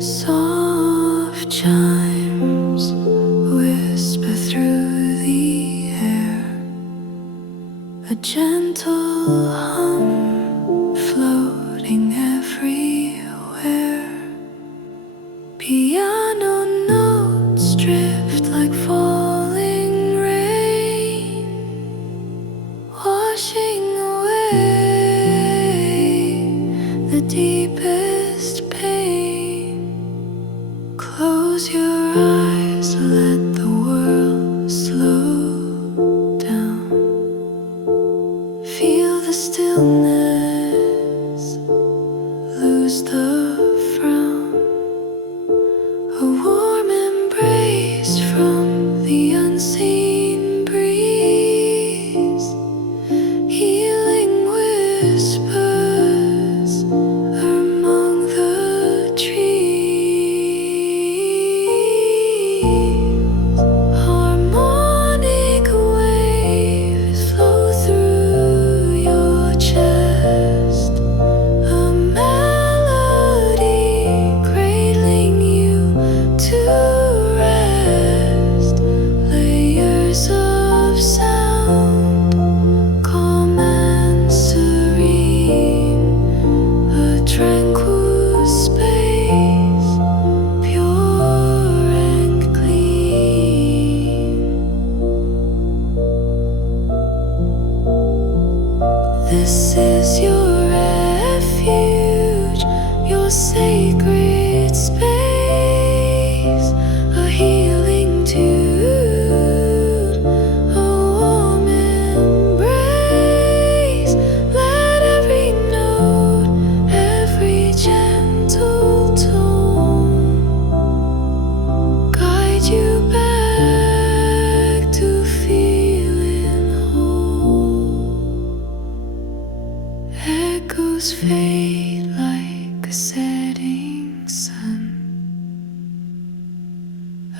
Soft chimes whisper through the air, a gentle hum floating everywhere. Piano notes drift like falling rain, washing away the deepest pain. Close your eyes, let the world slow down. Feel the stillness, lose the frown. A warm embrace from the unseen breeze, healing whispers among the trees. Harmonic waves flow through your chest, a melody cradling you to rest. Layers of sound, calm and serene, a tranquil space, pure and clean. This is your refuge, your sacred space, a healing tune, a warm embrace. Let every note, every gentle tone guide you back to feeling whole. Echoes fade like a setting sun,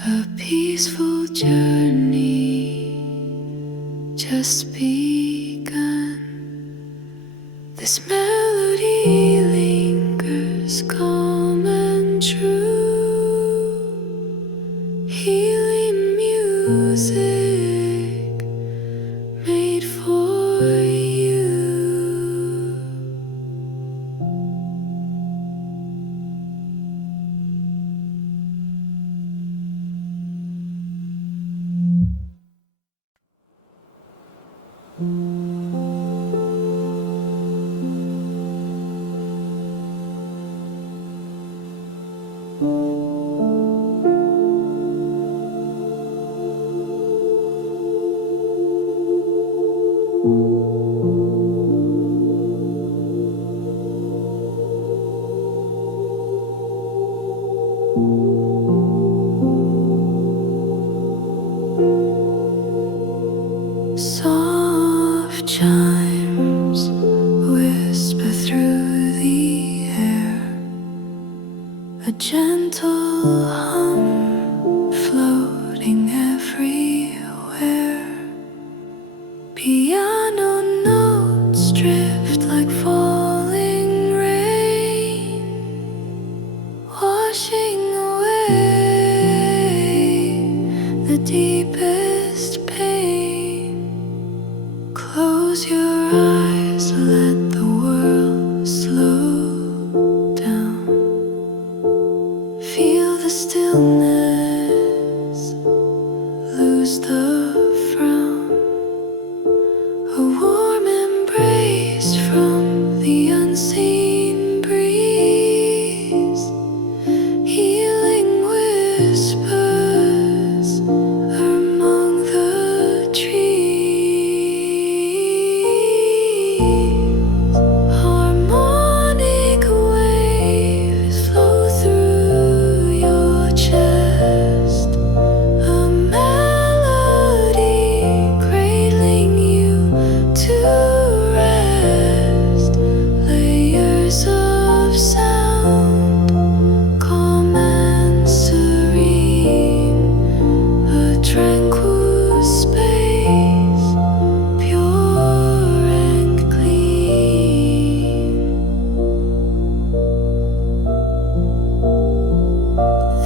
a peaceful journey just begun. This melody lingers calm and true, healing music made for you. Soft chimes whisper through the air, a gentle hum floating everywhere. Piano notes drift like falling rain, washing away the deepest pain. Close your eyes, let the world slow down. Feel the stillness, lose the frown. A warm embrace from the unseen breeze, healing whispers among the trees. Harmonic waves flow through your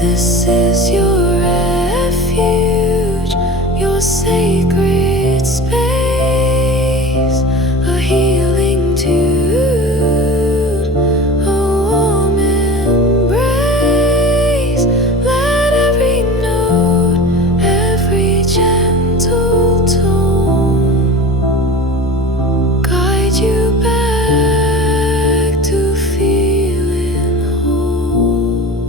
This is your refuge, your sacred space, a healing tune, a warm embrace. Let every note, every gentle tone guide you back to feeling whole.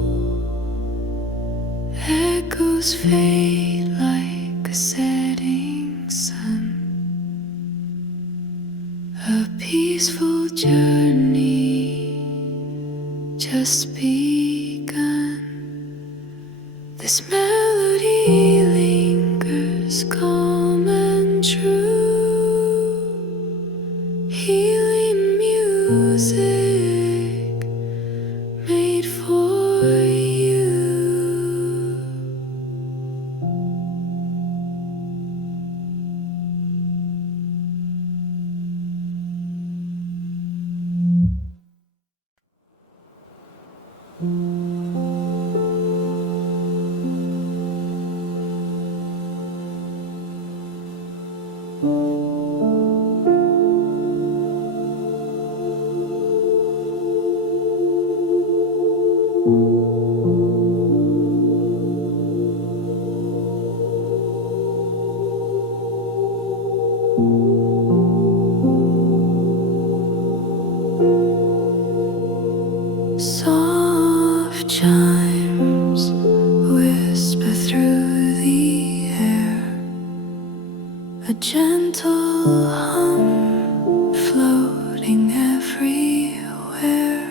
Echoes fade like a setting sun, a peaceful journey just begun. This melody lingers calm and true, healing music made for you. Soft chimes whisper through the air, a gentle hum floating everywhere.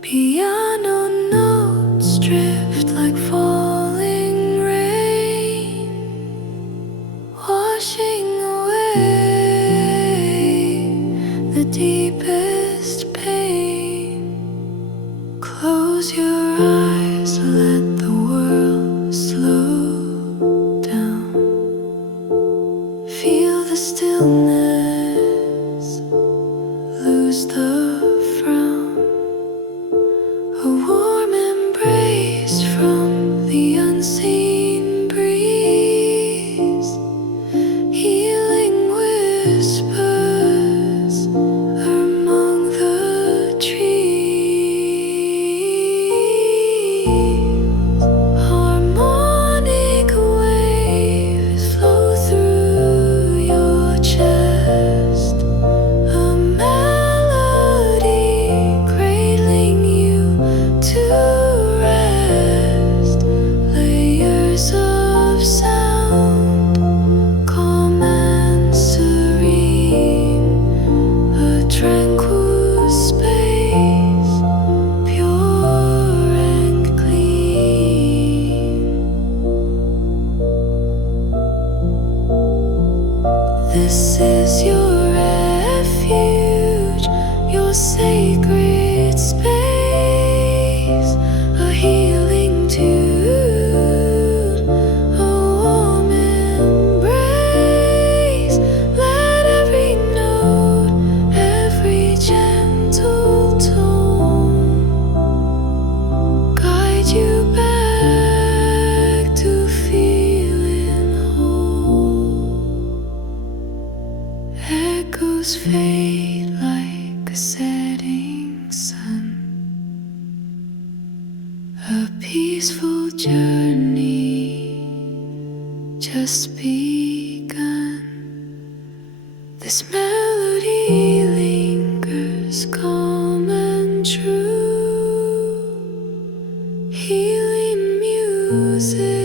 Piano notes drift like falling rain, washing away the deepest pain. Close your eyes, let the world slow down. Feel the stillness, lose the frown. A warm embrace from the unseen breeze, healing whispers among the trees. Harmonic waves flow through your chest, a melody cradling you to rest. Layers of sound, calm and serene, a tranquil space, pure and clean. This is your refuge, your sacred space, a healing tune, a warm embrace. Let every note, every gentle tone guide you back to feeling whole. Echoes fade like a setting sun, a peaceful journey just begun. This melody lingers calm and true, healing music